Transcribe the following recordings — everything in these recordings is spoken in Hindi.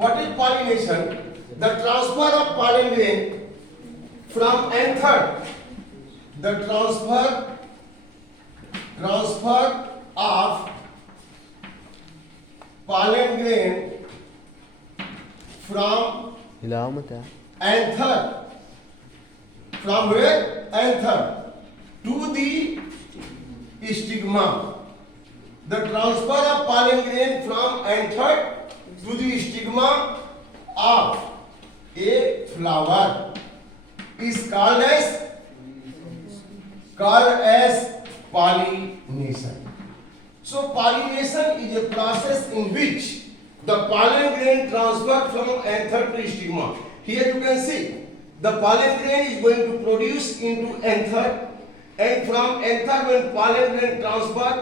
What is pollination? The transfer of pollen grain from anther. The transfer of pollen grain from anther. From where? Anther to the stigma. The transfer of pollen grain from anther to the stigma of a flower is called as pollination. So pollination is a process in which the pollen grain transfer from anther to stigma. Here you can see the pollen grain is going to produce into anther, and from anther when pollen grain transfer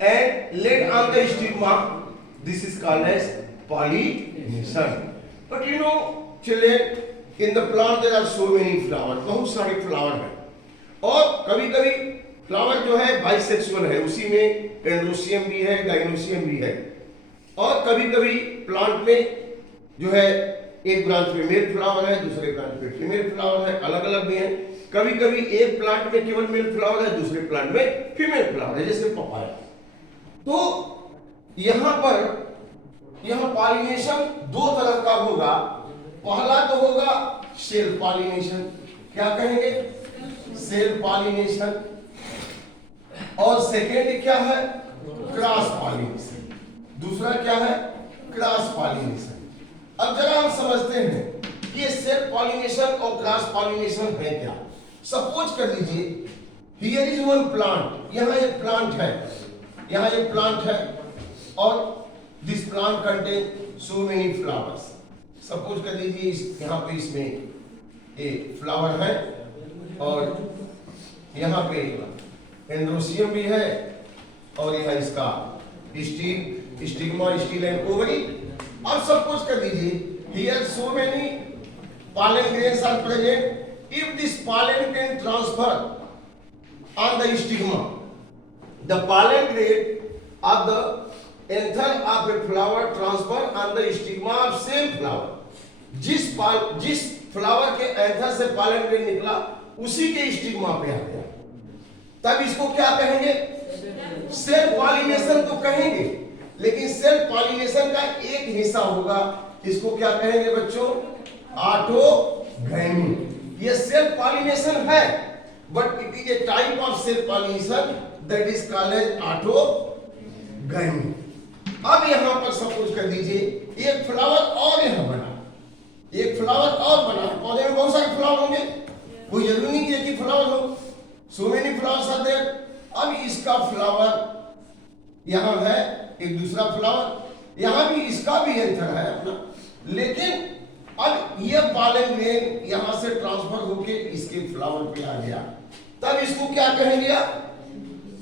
and laid on the stigma, this is called as pollination. But you know children, in the plant there are so many flowers, बहुत सारे फ्लावर हैं, और कभी कभी फ्लावर जो है बाइसेक्सुअल है, उसी में एंड्रोसियम भी है, गाइनोसियम भी है, और कभी कभी प्लांट में जो है एक ब्रांच में मेल फ्लावर है, दूसरे ब्रांच में फीमेल फ्लावर है, अलग अलग भी है। कभी कभी एक प्लांट में केवल मेल फ्लावर है, दूसरे प्लांट में फीमेल फ्लावर है, जैसे पपाया। तो यहाँ पर पॉलिनेशन दो तरह का होगा। पहला तो होगा सेल्फ पॉलिनेशन, क्या कहेंगे? Self pollination. और सेकेंड क्या है? Cross pollination. दूसरा क्या है? Cross pollination. अब जरा हम समझते हैं कि ये सेल्फ पॉलिनेशन और क्रॉस पॉलिनेशन है क्या। सपोज कर लीजिए हियर इज वन प्लांट, यहाँ एक प्लांट है, यहाँ एक प्लांट है, और this plant contain so many flowers. Suppose कर लीजिए यहाँ पे इसमें एक फ्लावर है, और यहाँ पे एंड्रोसियम भी है, और यहाँ इसका स्टिग्मा, स्टिल एंड ओवरी। अब सपोज कर लीजिए here so many pollen grains are present. If this pollen can transfer on the stigma, the pollen grain of the anther of a flower transfer on the stigma of same flower. जिस फ्लावर के एंथर से pollen grain निकला उसी के स्टिग्मा पे आ गया, तब इसको क्या कहेंगे? सेल्फ पॉलिनेशन तो कहेंगे, लेकिन सेल्फ पॉलिनेशन का एक हिस्सा होगा, इसको क्या कहेंगे बच्चों? ऑटोगैमी। ये सेल्फ पॉलिनेशन है, but it is a type of self pollination that is called as autogamy. अब यहां पर सपोज कर दीजिए एक फ्लावर और यहां बना, एक फ्लावर और बना। पौधे में बहुत सारे फ्लावर होंगे, कोई जरूरी नहीं है कि फ्लावर हो, so many flowers are there. अब इसका फ्लावर यहां है, एक दूसरा फ्लावर यहां भी, इसका भी एंथर है अपना, लेकिन अब ये पॉलन ग्रेन यहां से ट्रांसफर होके इसके फ्लावर पे आ गया, तब इसको क्या कहेंगे आप?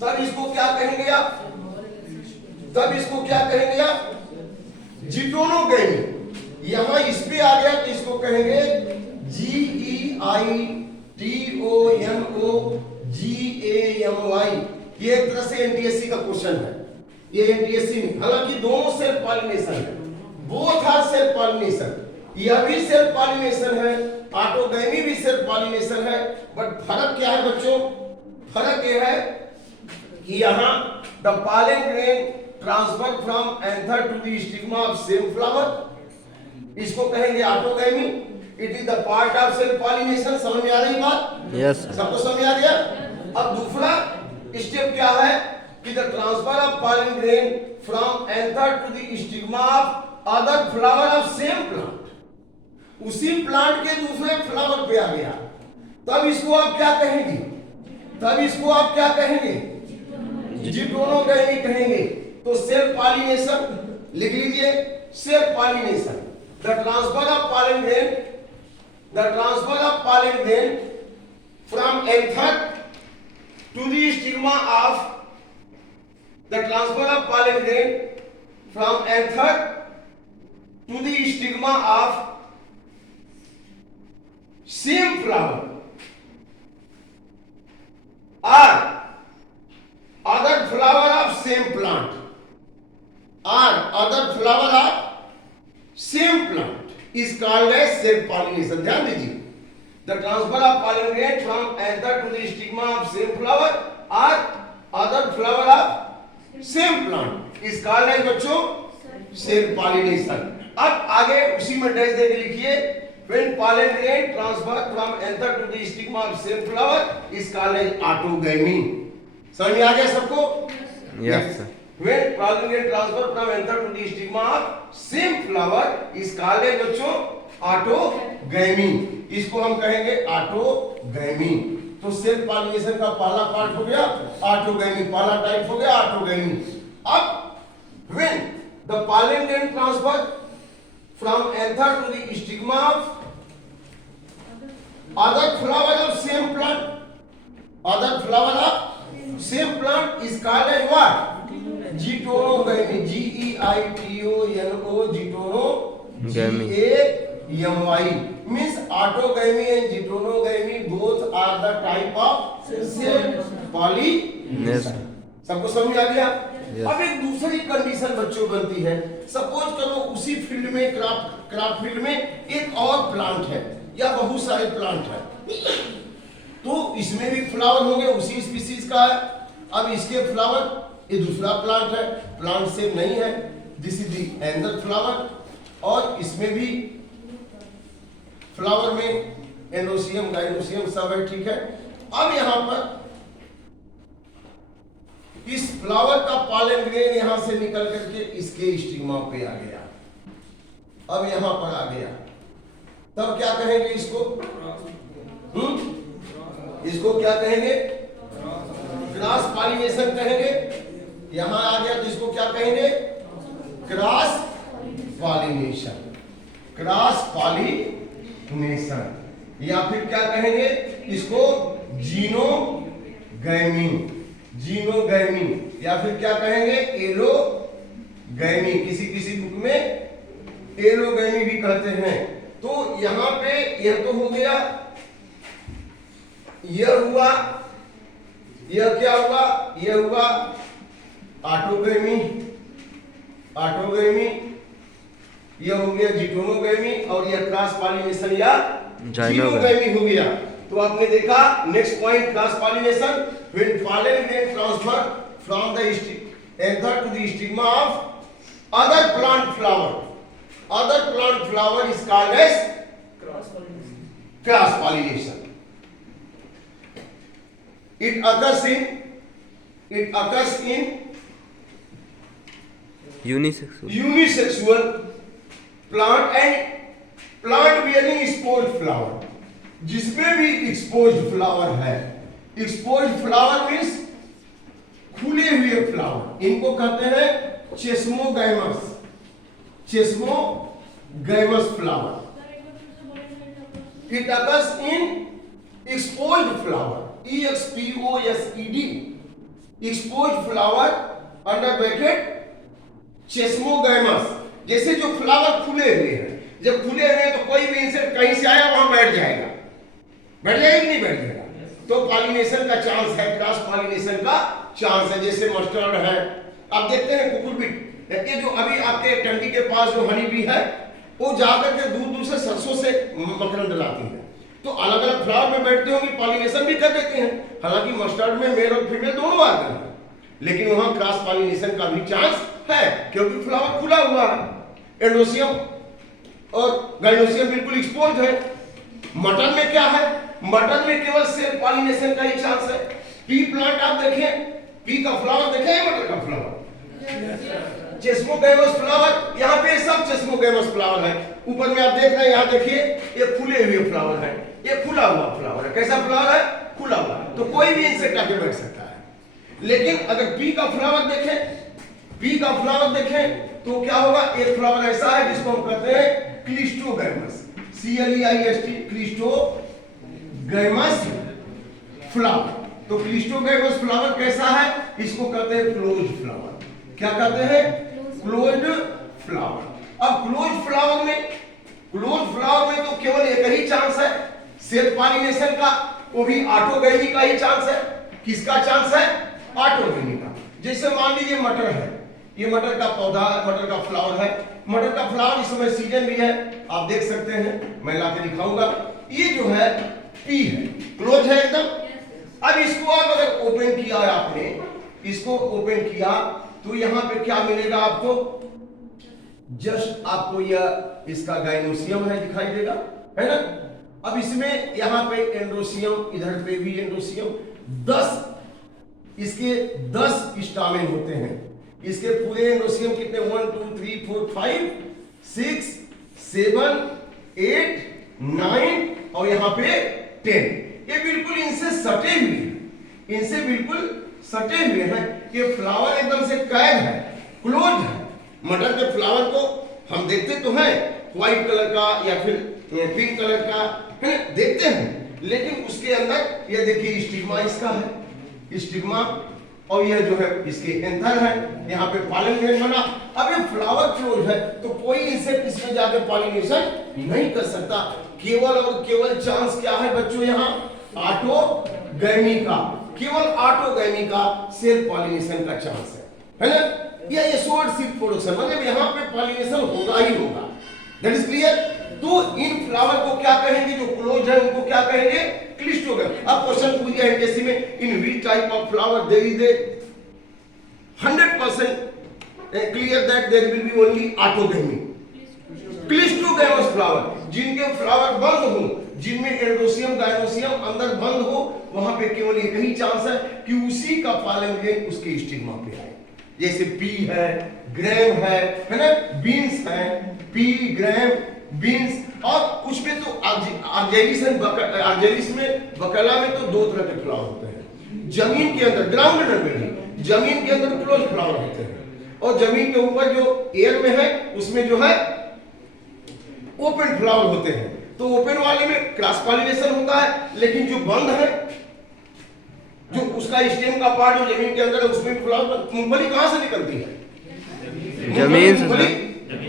तब इसको क्या कहेंगे आप? तब इसको क्या कहेंगे आप? जिटोनोगैमी। यहां इस पे आ गया तो इसको कहेंगे GEITONOGAMY। ये एक तरह से एनटीएससी का क्वेश्चन है, ये एनटीएससी नहीं, हालांकि दोनों सेल्फ पॉलिनेशन है, बोथ आर सेल्फ पॉलिनेशन। यह भी सेल्फ पॉलिनेशन है, ऑटोगैमी भी सेल्फ पॉलिनेशन है, बट फर्क क्या है बच्चों? फर्क यह है कि यहां the pollen grain transfer from anther to the stigma of same flower, इसको कहेंगे ऑटोगैमी। It is the part of self pollination. समझ में आ रही बात? यस। सबको समझ आ गया? अब दूसरा स्टेप क्या है कि the transfer of pollen grain from anther to the stigma of other flower of same plant. उसी प्लांट के दूसरे फ्लावर पे आ गया, तब इसको आप क्या कहेंगे? तब इसको आप क्या कहेंगे? जिटोनोगैमी कहेंगे। तो सेल्फ पॉलिनेशन लिख लीजिए, self pollination, the transfer of pollen grain, the transfer of pollen grain from anther to the stigma of, the transfer of pollen grain from anther to the stigma of same flower or other flower of same plant, or other flower of same plant is called as self pollination. ध्यान दीजिए, the transfer of pollen grain from anther to the stigma of same flower or other flower of same plant is called as बच्चों self pollination. अब आगे उसी में डैश देके लिखिए, when pollen grain transfer from anther to the stigma of same flower is called as autogamy. समझ में आ गया सबको? Yes, sir. When pollen grain transfer from anther to the stigma of same flower is called as बच्चों ऑटोगैमी. इसको हम कहेंगे ऑटोगैमी. तो सेल्फ पॉलिनेशन का पहला पार्ट हो गया ऑटोगैमी, पहला टाइप हो गया ऑटोगैमी. अब when the pollen grain transfer from anther to the stigma of other flower of same plant, other flower of same plant is called as what? Geitonogamy. G-E-I-T-O-N-O, Geitonogamy. G-A-M-Y means autogamy and geitonogamy both are the type of self pollination. सबको समझ में आ गया? अब एक दूसरी कंडीशन बच्चों बनती है. सपोज करो उसी फील्ड में क्राफ्ट फील्ड में एक और प्लांट है या बहुत सारे प्लांट है, तो इसमें भी फ्लावर होंगे, उसी स्पीसीज का है. अब इसके फ्लावर, ये दूसरा प्लांट है, प्लांट सेम नहीं है, this is the anther flower, और इसमें भी फ्लावर में एंडोसियम गाइनोसियम सब है, ठीक है. अब यहां पर इस फ्लावर का पॉलन ग्रेन यहां से निकल करके इसके स्टिग्मा पे आ गया, अब यहां पर आ गया, तब क्या कहेंगे इसको? इसको क्या कहेंगे? क्रॉस पॉलिनेशन कहेंगे. यहां आ गया तो इसको क्या कहेंगे? Cross pollination. क्रॉस पॉलिनेशन या फिर क्या कहेंगे इसको? जीनोगैमी. जीनोगैमी या फिर क्या कहेंगे? एलोगैमी. किसी किसी बुक में एलोगैमी भी कहते हैं. तो यहां पे यह तो हो गया, यह हुआ, यह क्या हुआ? यह हुआ ऑटोगैमी. ऑटोगैमी यह हो गया जीटोनोगैमी, और यह क्रॉस पॉलिनेशन या जीनोगैमी हो गया. तो आपने देखा next point cross pollination, when pollen grain transfer from the anther to the stigma of other plant flower. Other plant flower is called as cross pollination. It occurs in unisexual plant and plant bearing spore flower. जिसमें भी एक्सपोज्ड फ्लावर है, एक्सपोज्ड फ्लावर मीन्स खुले हुए फ्लावर, इनको कहते हैं chasmogamous. Chasmogamous flower. It occurs in exposed flower. EXPOSED, exposed flower under bracket chasmogamous. जैसे जो फ्लावर खुले हुए हैं, जब खुले हुए हैं तो कोई भी इंसेक्ट कहीं से आया वहां बैठ जाएगा, बैठ जाएगा कि नहीं बैठ जाएगा? तो पॉलिनेशन का चांस है, क्रॉस पॉलिनेशन का चांस है. जैसे मस्टर्ड है, आप देखते हैं कुकुरबिट, ये जो अभी आपके टंकी के पास जो हनी बी है, वो जाकर के दूर दूर से सरसों से मकरंद लाती है, तो अलग अलग फ्लावर में बैठते होंगे, पॉलिनेशन भी कर देते हैं. हालांकि मस्टर्ड में मेल और फीमेल दोनों आते हैं, लेकिन वहां क्रॉस पॉलिनेशन का भी चांस है क्योंकि फ्लावर खुला हुआ है. एंडोसियम और गाइनोसियम बिल्कुल एक्सपोज्ड है. मटन में क्या है? मटन में केवल सेल्फ पॉलिनेशन का ही चांस है. पी प्लांट आप देखें, पी का फ्लावर देखें, मटर का फ्लावर, चेस्मोगैमस फ्लावर, यहाँ पे सब चेस्मोगैमस फ्लावर है. ऊपर में आप देख रहे हैं, यहाँ देखिए ये खुले हुए फ्लावर है, ये खुला हुआ फ्लावर है. कैसा फ्लावर है? खुला हुआ. तो कोई भी इंसेक्ट आके बैठ सकता है. लेकिन अगर पी का फ्लावर देखें, पी का फ्लावर देखें तो क्या होगा? एक फ्लावर ऐसा है जिसको हम कहते हैं क्लिस्टोगैमस. CLEIST, cleistogamous flower. तो क्लिस्टोगैमस फ्लावर कैसा है? इसको कहते हैं क्लोज्ड फ्लावर. क्या कहते हैं? Closed flower. अब क्लोज्ड फ्लावर में तो केवल एक ही चांस है सेल्फ पॉलिनेशन का, वो भी ऑटोगैमी का ही चांस है. किसका चांस है? ऑटोगैमी का. जैसे मान लीजिए मटर है, ये मटर का पौधा, मटर का फ्लावर है। मटर का फ्लावर इस समय सीजन भी है, आप देख सकते हैं, मैं लाके दिखाऊंगा। ये जो है पी है, क्लोज है एकदम। अब इसको आप अगर ओपन किया है आपने, इसको ओपन किया तो यहां पे क्या मिलेगा आपको? जस्ट आपको यह इसका गाइनोसियम है दिखाई देगा, है ना। अब इसमें यहां पे एंड्रोसियम, इधर पे भी एंड्रोसियम, 10 इसके 10 स्टामेन होते हैं। इसके पूरे एंड्रोसियम कितने? 1 2 3 4 5 6 7 8 9 और यहां पे 10। ये बिल्कुल इनसे सटे हुए हैं, इनसे बिल्कुल सटे हुए हैं। ये फ्लावर एकदम से कैद है, क्लोज है। मटर के फ्लावर को हम देखते तो हैं व्हाइट कलर का या फिर पिंक कलर का, है देखते हैं, लेकिन उसके अंदर ये देखिए स्टिग्मा इसका है, स्टिग्मा, और यह जो है इसके एंथर है, यहाँ पे पॉलन ग्रेन बना। अब ये फ्लावर क्लोज है तो कोई इंसेक्ट इसमें जाके पॉलिनेशन नहीं कर सकता। केवल और केवल चांस क्या है बच्चों? यहाँ ऑटोगैमी का, केवल ऑटोगैमी का सेल्फ पॉलिनेशन का चांस है ना। या ये शॉर्ट सीड प्रोडक्शन, मतलब यहाँ पे पॉलिनेशन होगा ही होगा। That is clear. तो इन फ्लावर को क्या कहेंगे? जो क्लोज है उनको क्या कहेंगे? क्लिस्टोगैम। अब क्वेश्चन पूछ दिया एनटीएससी में, in which type of flower there is a 100% clear that there will be only autogamy, cleistogamous flower. जिनके फ्लावर बंद हो, जिनमें एंड्रोसियम गाइनोसियम अंदर बंद हो, वहां पे केवल एक ही चांस है कि उसी का पॉलन ग्रेन उसके स्टिग्मा पे आए। जैसे पी है, ग्रेम है ना, बीन्स है, पी, ग्रेम, बीन्स, और कुछ में तो आर्जेलिस में, बकला में तो 2 तरह के फ्लावर होते हैं। जमीन के अंदर, ग्राउंड में, जमीन के अंदर क्लोज फ्लावर होते हैं, और जमीन के ऊपर जो एयर में है उसमें जो है ओपन फ्लावर होते हैं। तो ओपन वाले में क्रॉस पॉलिनेशन होता है, लेकिन जो बंद है, जो उसका स्टेम का पार्ट जो जमीन के अंदर है, उसमें फ्लावर, मूंगफली कहां से निकलती है? जमीन से,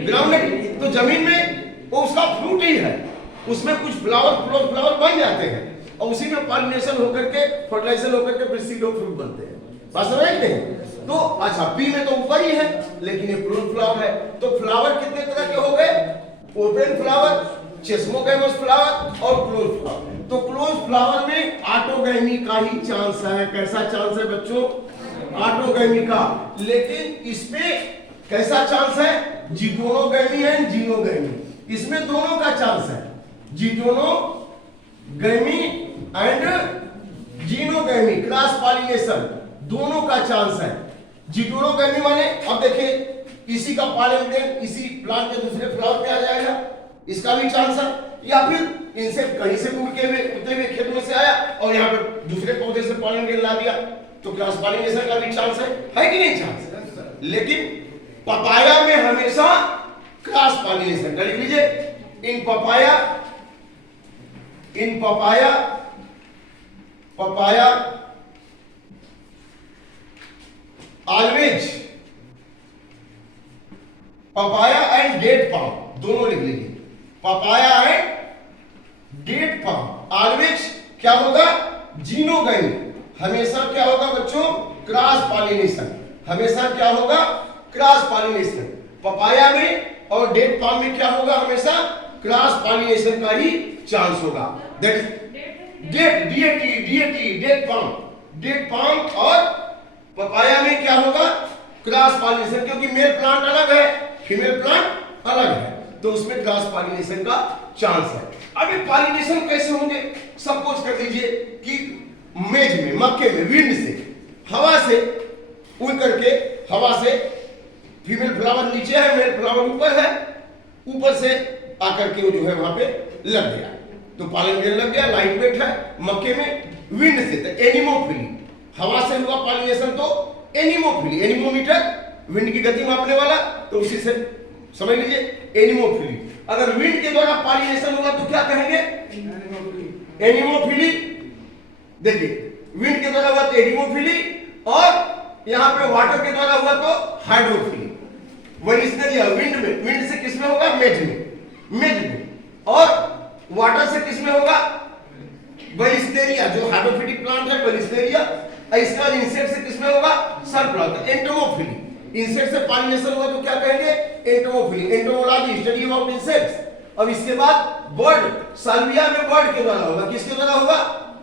ग्राउंड। तो जमीन में वो उसका फ्रूट ही है, उसमें कुछ फ्लावर बन जाते हैं, और उसी में पॉलिनेशन होकर के, फर्टिलाइजेशन होकर के फिर सीड और फ्रूट बनते हैं। बात समझते हैं? तो अच्छा, पी में तो ऊपर ही है, लेकिन ये क्लोज फ्लावर है। तो फ्लावर कितने तरह के हो गए? ओपन फ्लावर, चेस्मोगैमस फ्लावर और क्लोज फ्लावर। तो क्लोज फ्लावर में ऑटोगैमी का ही चांस है। कैसा चांस है बच्चों? ऑटोगैमी का। लेकिन इसमें कैसा चांस है? जिटोनोगैमी एंड जीनोगैमी, इसमें दोनों का चांस है। जिटोनोगैमी एंड जीनोगैमी, क्रॉस पॉलिनेशन, दोनों का चांस है। जिटोनोगैमी माने, अब देखिए इसी का पॉलन ग्रेन इसी प्लांट के दूसरे फ्लावर पे आ जाएगा, इसका भी चांस है। या फिर इनसे कहीं से उड़ के उड़ते हुए खेत में से आया और यहाँ पे दूसरे पौधे से पॉलन ग्रेन ला दिया, तो क्रॉस पॉलिनेशन का भी चांस है कि नहीं? चांस। लेकिन पपाया में हमेशा क्रॉस पॉलिनेशन कर लीजिए। In papaya always, papaya and date palm दोनों लिख लीजिए। Papaya and date palm always क्या होगा? जीनोगैमी। हमेशा क्या होगा बच्चों? Cross pollination. हमेशा क्या होगा? Cross pollination. पपाया में और डेट पाम में क्या होगा? हमेशा क्रॉस पॉलिनेशन का ही चांस होगा। दैट इज डेट पाम और पपाया में क्या होगा? क्रॉस पॉलिनेशन, क्योंकि मेल प्लांट अलग है, फीमेल प्लांट अलग है, तो उसमें क्रॉस पॉलिनेशन का चांस है। अब ये पॉलिनेशन कैसे होंगे? सपोज कर लीजिए कि मेज में, मक्के में, विंड से, हवा से उड़ करके, हवा से फीमेल फ्लावर नीचे है, मेल फ्लावर ऊपर है, ऊपर से आकर के वो जो है वहां पे लग गया, तो पॉलन ग्रेन लग गया, लाइट वेट है मक्के में, विंड से, तो एनिमोफिली, हवा से हुआ पॉलिनेशन, तो एनिमोफिली, एनिमोमीटर विंड की गति मापने वाला, तो उसी से समझ लीजिए एनिमोफिली। अगर विंड के द्वारा पॉलिनेशन होगा तो क्या कहेंगे? एनिमोफिली। देखिए विंड के द्वारा हुआ तो एनिमोफिली, और यहां पे वाटर के द्वारा हुआ तो हाइड्रोफिली। वनिस्टेरिया विंड में, विंड से किसमें होगा? मेज में, और वाटर से किसमें होगा? वनिस्टेरिया, जो हाइड्रोफिलिक प्लांट है वनिस्टेरिया। इसका इंसेक्ट से किसमें होगा? सनफ्लावर। एंटोमोफिली, इंसेक्ट से पॉलिनेशन हुआ तो क्या कहेंगे? Entomophily. Entomology study about insects. अब इसके बाद बर्ड, साल्विया में बर्ड के द्वारा होगा। किसके द्वारा होगा?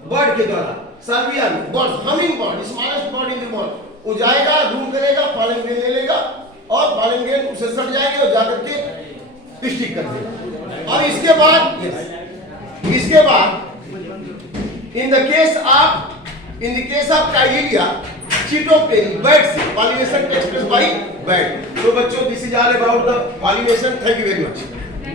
बर्ड के द्वारा। साल्विया में bird, humming bird, smallest bird in the world, वो जाएगा, रूम करेगा, पॉलन ग्रेन ले लेगा और पॉलन ग्रेन उसे सट जाएंगे और जाकर के स्टिक कर देगा। और इसके बाद इन द केस ऑफ टाइलिया चिटोपेरी, बर्ड से pollination takes place by bird. तो बच्चों, this is all about the pollination. Thank you very much.